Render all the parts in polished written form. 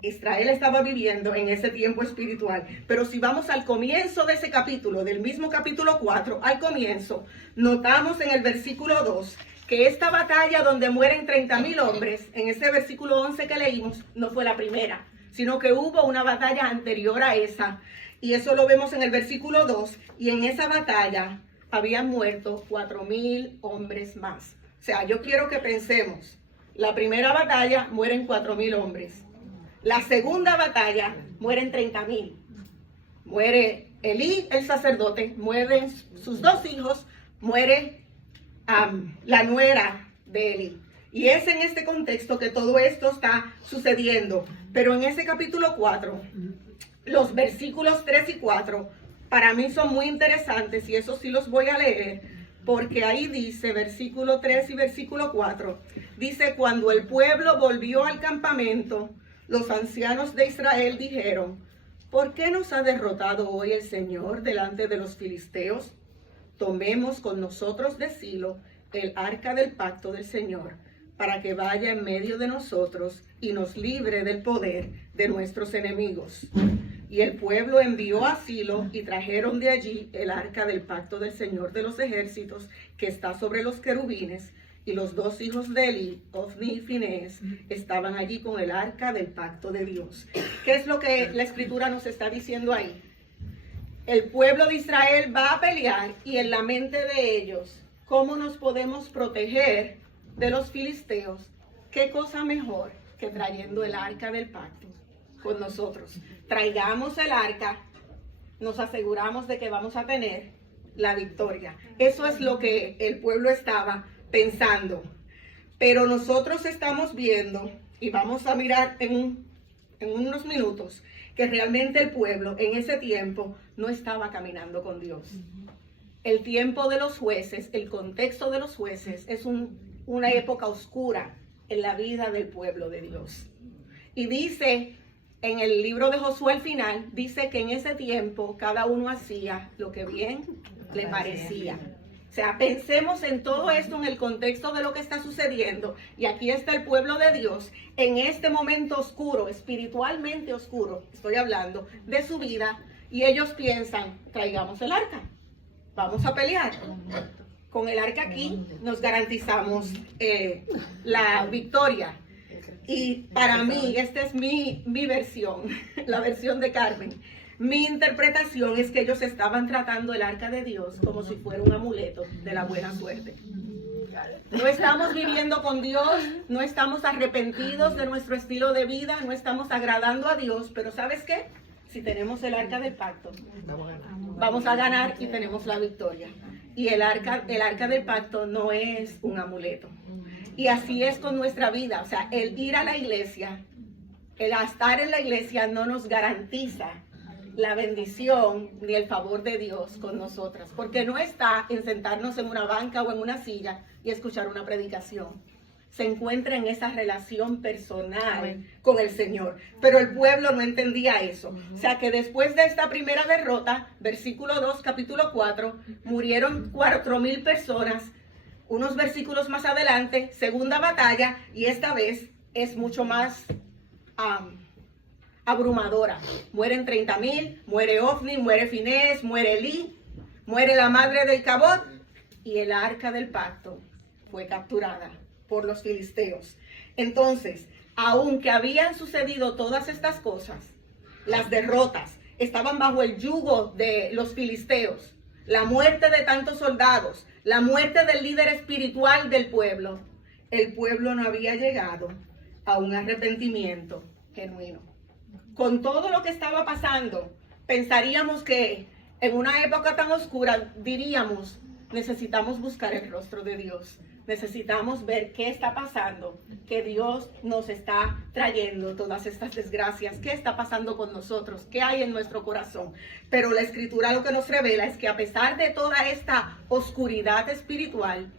Israel estaba viviendo en ese tiempo espiritual. Pero si vamos al comienzo de ese capítulo, del mismo capítulo 4, al comienzo, notamos en el versículo 2 que esta batalla donde mueren 30,000 hombres, en ese versículo 11 que leímos, no fue la primera, sino que hubo una batalla anterior a esa. Y eso lo vemos en el versículo 2, y en esa batalla habían muerto 4,000 hombres más. O sea, yo quiero que pensemos, la primera batalla mueren 4,000 hombres. La segunda batalla mueren 30,000. Muere Elí, el sacerdote, mueren sus 2 hijos, muere la nuera de Elí. Y es en este contexto que todo esto está sucediendo. Pero en ese capítulo 4, los versículos 3 y 4, para mí son muy interesantes y eso sí los voy a leer, porque ahí dice, versículo 3 y versículo 4, dice: cuando el pueblo volvió al campamento, los ancianos de Israel dijeron: ¿por qué nos ha derrotado hoy el Señor delante de los filisteos? Tomemos con nosotros de Silo el arca del pacto del Señor, para que vaya en medio de nosotros y nos libre del poder de nuestros enemigos. Y el pueblo envió a Silo y trajeron de allí el arca del pacto del Señor de los ejércitos, que está sobre los querubines, y los 2 hijos de Elí, Ofni y Finés, estaban allí con el arca del pacto de Dios. ¿Qué es lo que la escritura nos está diciendo ahí? El pueblo de Israel va a pelear y en la mente de ellos, ¿cómo nos podemos proteger de los filisteos? ¿Qué cosa mejor que trayendo el arca del pacto con nosotros? Traigamos el arca, nos aseguramos de que vamos a tener la victoria. Eso es lo que el pueblo estaba pensando. Pero nosotros estamos viendo, y vamos a mirar en unos minutos, que realmente el pueblo en ese tiempo no estaba caminando con Dios. El tiempo de los jueces, el contexto de los jueces es una época oscura en la vida del pueblo de Dios. Y dice en el libro de Josué al final, dice que en ese tiempo cada uno hacía lo que bien le parecía. O sea, pensemos en todo esto en el contexto de lo que está sucediendo. Y aquí está el pueblo de Dios en este momento oscuro, espiritualmente oscuro, estoy hablando, de su vida. Y ellos piensan: traigamos el arca, vamos a pelear. Con el arca aquí nos garantizamos la victoria. Y para mí, esta es mi versión, la versión de Carmen. Mi interpretación es que ellos estaban tratando el arca de Dios como si fuera un amuleto de la buena suerte. No estamos viviendo con Dios, no estamos arrepentidos de nuestro estilo de vida, no estamos agradando a Dios, pero ¿sabes qué? Si tenemos el arca del pacto, vamos a ganar y tenemos la victoria. Y el arca del pacto no es un amuleto. Y así es con nuestra vida. O sea, el ir a la iglesia, el estar en la iglesia no nos garantiza la bendición ni el favor de Dios con nosotras, porque no está en sentarnos en una banca o en una silla y escuchar una predicación. Se encuentra en esa relación personal con el Señor. Pero el pueblo no entendía eso. O sea que después de esta primera derrota, versículo 2, capítulo 4, murieron 4,000 personas. Unos versículos más adelante, segunda batalla, y esta vez es mucho más abrumadora. Mueren 30,000, muere Ofni, muere Finés, muere Elí, muere la madre del Cabot, y el arca del pacto fue capturada por los filisteos. Entonces, aunque habían sucedido todas estas cosas, las derrotas, estaban bajo el yugo de los filisteos, la muerte de tantos soldados, la muerte del líder espiritual del pueblo, el pueblo no había llegado a un arrepentimiento genuino. Con todo lo que estaba pasando, pensaríamos que en una época tan oscura, diríamos, necesitamos buscar el rostro de Dios. Necesitamos ver qué está pasando, que Dios nos está trayendo todas estas desgracias, qué está pasando con nosotros, qué hay en nuestro corazón. Pero la Escritura lo que nos revela es que a pesar de toda esta oscuridad espiritual,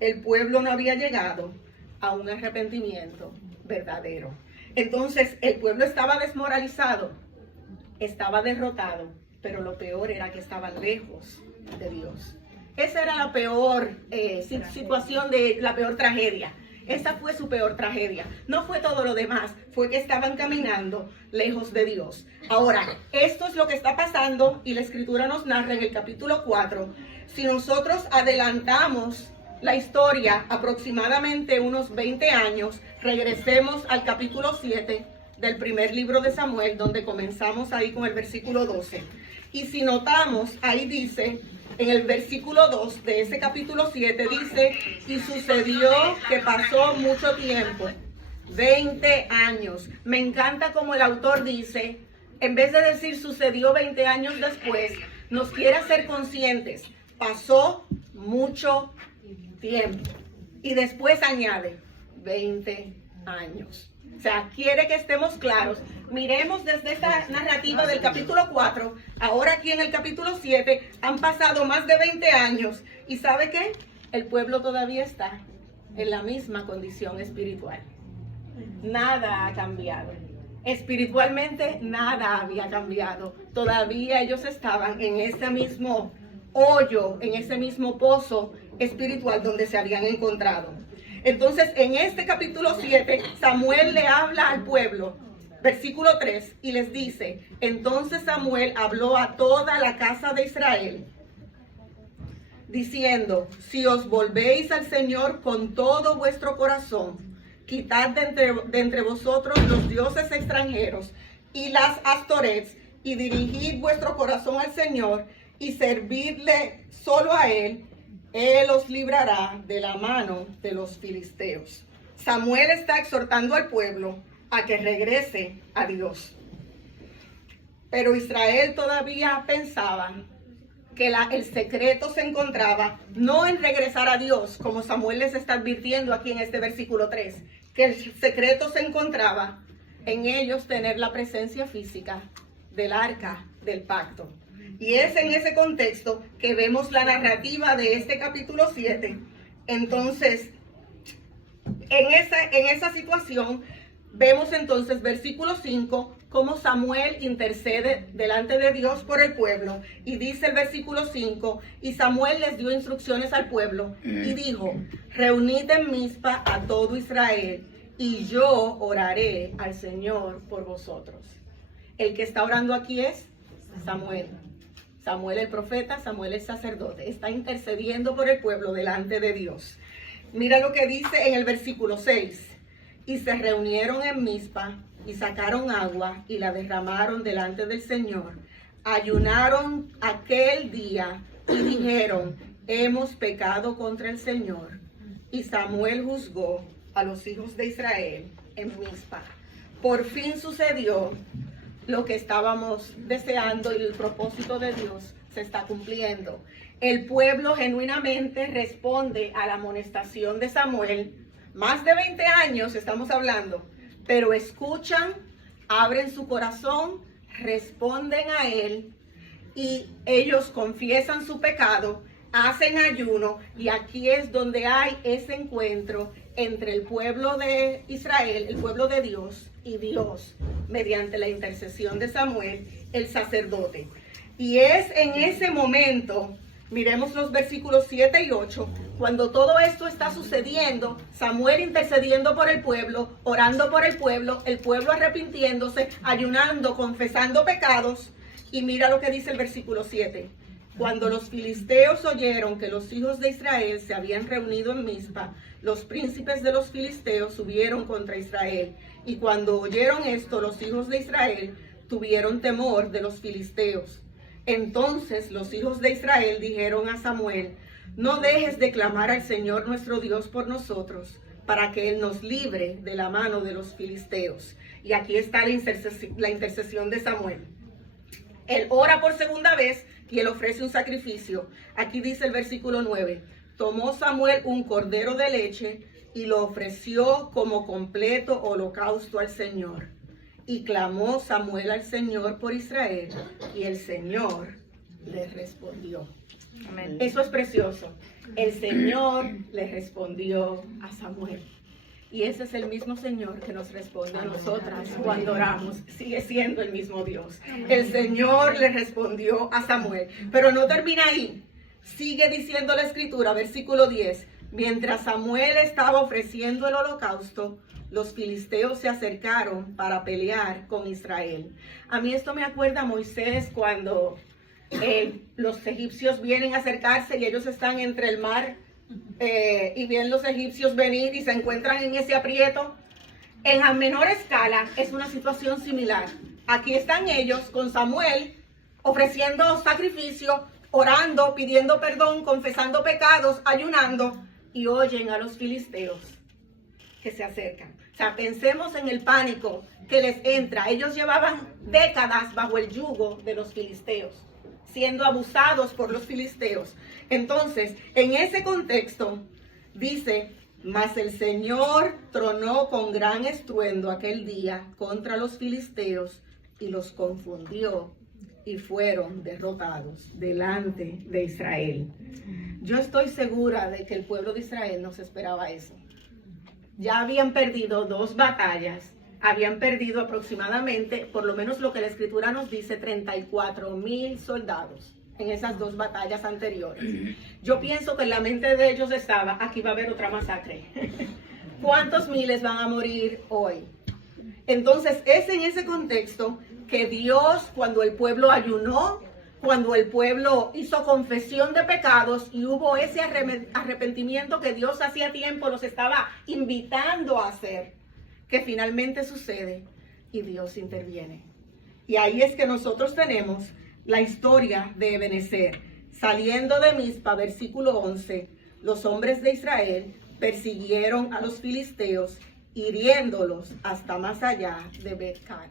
el pueblo no había llegado a un arrepentimiento verdadero. Entonces el pueblo estaba desmoralizado, estaba derrotado, pero lo peor era que estaban lejos de Dios. Esa era la peor situación, la peor tragedia. Esa fue su peor tragedia. No fue todo lo demás, fue que estaban caminando lejos de Dios. Ahora, esto es lo que está pasando y la Escritura nos narra en el capítulo 4. Si nosotros adelantamos la historia aproximadamente unos 20 años, regresemos al capítulo 7 del primer libro de Samuel, donde comenzamos ahí con el versículo 12. Y si notamos, ahí dice, en el versículo 2 de ese capítulo 7, dice, y sucedió que pasó mucho tiempo, 20 años. Me encanta como el autor dice, en vez de decir sucedió 20 años después, nos quiere hacer conscientes, pasó mucho tiempo. Y después añade, 20 años. O sea, quiere que estemos claros. Miremos desde esta narrativa del capítulo 4, ahora aquí en el capítulo 7, han pasado más de 20 años. ¿Y sabe qué? El pueblo todavía está en la misma condición espiritual. Nada ha cambiado. Espiritualmente nada había cambiado. Todavía ellos estaban en ese mismo hoyo, en ese mismo pozo espiritual donde se habían encontrado. Entonces, en este capítulo 7, Samuel le habla al pueblo, versículo 3, y les dice, entonces Samuel habló a toda la casa de Israel, diciendo, si os volvéis al Señor con todo vuestro corazón, quitad de entre vosotros los dioses extranjeros y las astorets, y dirigid vuestro corazón al Señor, y servidle solo a Él os librará de la mano de los filisteos. Samuel está exhortando al pueblo a que regrese a Dios. Pero Israel todavía pensaba que el secreto se encontraba no en regresar a Dios, como Samuel les está advirtiendo aquí en este versículo 3, que el secreto se encontraba en ellos tener la presencia física del arca del pacto. Y es en ese contexto que vemos la narrativa de este capítulo 7. Entonces, en esa situación, vemos entonces versículo 5, cómo Samuel intercede delante de Dios por el pueblo. Y dice el versículo 5, y Samuel les dio instrucciones al pueblo y dijo, reunid en Mizpa a todo Israel y yo oraré al Señor por vosotros. El que está orando aquí es Samuel. Samuel el profeta, Samuel el sacerdote, está intercediendo por el pueblo delante de Dios. Mira lo que dice en el versículo 6. Y se reunieron en Mizpa y sacaron agua y la derramaron delante del Señor. Ayunaron aquel día y dijeron, hemos pecado contra el Señor. Y Samuel juzgó a los hijos de Israel en Mizpa. Por fin sucedió lo que estábamos deseando y el propósito de Dios se está cumpliendo. El pueblo genuinamente responde a la amonestación de Samuel. Más de 20 años estamos hablando, pero escuchan, abren su corazón, responden a él y ellos confiesan su pecado, hacen ayuno y aquí es donde hay ese encuentro entre el pueblo de Israel, el pueblo de Dios y Dios, mediante la intercesión de Samuel, el sacerdote. Y es en ese momento, miremos los versículos 7 y 8, cuando todo esto está sucediendo, Samuel intercediendo por el pueblo, orando por el pueblo arrepintiéndose, ayunando, confesando pecados. Y mira lo que dice el versículo 7. Cuando los filisteos oyeron que los hijos de Israel se habían reunido en Mizpa, los príncipes de los filisteos subieron contra Israel. Y cuando oyeron esto, los hijos de Israel tuvieron temor de los filisteos. Entonces los hijos de Israel dijeron a Samuel, no dejes de clamar al Señor nuestro Dios por nosotros, para que Él nos libre de la mano de los filisteos. Y aquí está la intercesión de Samuel. Él ora por segunda vez y él ofrece un sacrificio. Aquí dice el versículo 9, tomó Samuel un cordero de leche y lo ofreció como completo holocausto al Señor. Y clamó Samuel al Señor por Israel, y el Señor le respondió. Amén. Eso es precioso. El Señor le respondió a Samuel. Y ese es el mismo Señor que nos responde a nosotras cuando oramos. Sigue siendo el mismo Dios. El Señor le respondió a Samuel. Pero no termina ahí. Sigue diciendo la Escritura, versículo 10. Mientras Samuel estaba ofreciendo el holocausto, los filisteos se acercaron para pelear con Israel. A mí esto me acuerda a Moisés cuando los egipcios vienen a acercarse y ellos están entre el mar y ven los egipcios venir y se encuentran en ese aprieto. En a menor escala es una situación similar. Aquí están ellos con Samuel ofreciendo sacrificio, orando, pidiendo perdón, confesando pecados, ayunando, y oyen a los filisteos que se acercan. O sea, pensemos en el pánico que les entra. Ellos llevaban décadas bajo el yugo de los filisteos, siendo abusados por los filisteos. Entonces, en ese contexto, dice: mas el Señor tronó con gran estruendo aquel día contra los filisteos y los confundió, y fueron derrotados delante de Israel. Yo estoy segura de que el pueblo de Israel no se esperaba eso. Ya habían perdido 2 batallas, habían perdido aproximadamente, por lo menos lo que la Escritura nos dice, 34,000 soldados en esas 2 batallas anteriores. Yo pienso que en la mente de ellos estaba: aquí va a haber otra masacre. ¿Cuántos miles van a morir hoy? Entonces es en ese contexto que Dios, cuando el pueblo ayunó, cuando el pueblo hizo confesión de pecados y hubo ese arrepentimiento que Dios hacía tiempo los estaba invitando a hacer, que finalmente sucede y Dios interviene. Y ahí es que nosotros tenemos la historia de Ebenezer. Saliendo de Mizpa, versículo 11, los hombres de Israel persiguieron a los filisteos, hiriéndolos hasta más allá de Bet-Car.